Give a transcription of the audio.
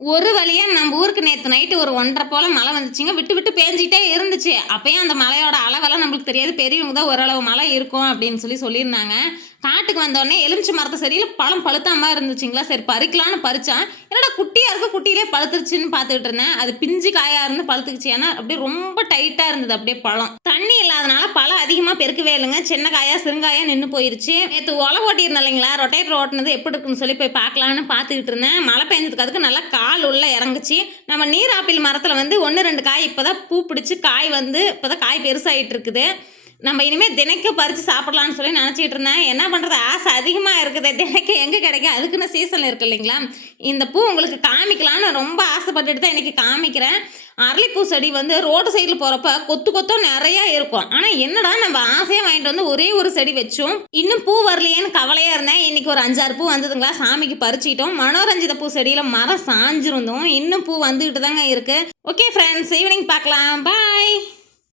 ஒரு வழியா நம்ம ஊருக்கு நேத்து நைட்டு ஒரு 1:30 போல மழை வந்துச்சுங்க. விட்டு விட்டு பேஞ்சுட்டே இருந்துச்சு. அப்பயும் அந்த மழையோட அளவெல்லாம் நம்மளுக்கு தெரியாது. பெரியவங்க தான் ஓரளவு மழை இருக்கும் அப்படின்னு சொல்லியிருந்தாங்க. காட்டுக்கு வந்தோனே எலுமிச்சை மரத்து செடியில பழம் பழுத்தாம இருந்துச்சுங்களா, சரி பறிக்கலான்னு பறிச்சேன். என்னடா குட்டியா இருக்கு, குட்டியிலே பழுத்துருச்சுன்னு பார்த்துக்கிட்டு இருந்தேன். அது பிஞ்சு காயா இருந்து பழுத்துக்குச்சு. ஏன்னா அப்படியே ரொம்ப டைட்டா இருந்தது அப்படியே பழம். தண்ணி இல்லாதனால பழம் அதிகமா பெருக்கவே இல்லைங்க. சின்ன காயா சிறுங்காயா நின்னு போயிருச்சு. நேத்து ஒலை ஓட்டியிருந்தேன் இல்லைங்களா, ரொட்டேட்டர் ஓட்டுனது எப்படி இருக்குன்னு சொல்லி போய் பார்க்கலான்னு பார்த்துக்கிட்டு இருந்தேன். மழை பெஞ்சதுக்கு அதுக்கு நல்லா கால் உள்ள இறங்குச்சு. நம்ம நீர் ஆப்பிள் மரத்துல வந்து 1, 2 காய் இப்பதான் பூ பிடிச்சு காய் வந்து இப்பதான் காய் பெருசாயிட்டு இருக்குது. நம்ம இனிமே தினைக்கும் பறிச்சு சாப்பிடலாம்னு சொல்லி நினச்சிட்டு இருந்தேன். என்ன பண்ணுறது, ஆசை அதிகமாக இருக்குது. தினைக்கும் எங்கே கிடைக்கும், அதுக்குன்னு சீசன் இருக்கு இல்லைங்களா. இந்த பூ உங்களுக்கு காமிக்கலான்னு ரொம்ப ஆசைப்பட்டுட்டு தான் இன்றைக்கி காமிக்கிறேன். அரளிப்பூ செடி வந்து ரோடு சைடில் போகிறப்ப கொத்து கொத்தம் நிறையா இருக்கும். ஆனால் என்னடா நம்ம ஆசையாக வாங்கிட்டு வந்து ஒரே ஒரு செடி வச்சோம், இன்னும் பூ வரலையேன்னு கவலையாக இருந்தேன். இன்றைக்கி ஒரு 5, 6 பூ வந்ததுங்களா, சாமிக்கு பறிச்சிக்கிட்டோம். மனோரஞ்சித பூ செடியில் மரம் சாஞ்சிருந்தோம், இன்னும் பூ வந்துக்கிட்டு தாங்க இருக்குது. ஓகே ஃப்ரெண்ட்ஸ், ஈவினிங் பார்க்கலாம். பாய்.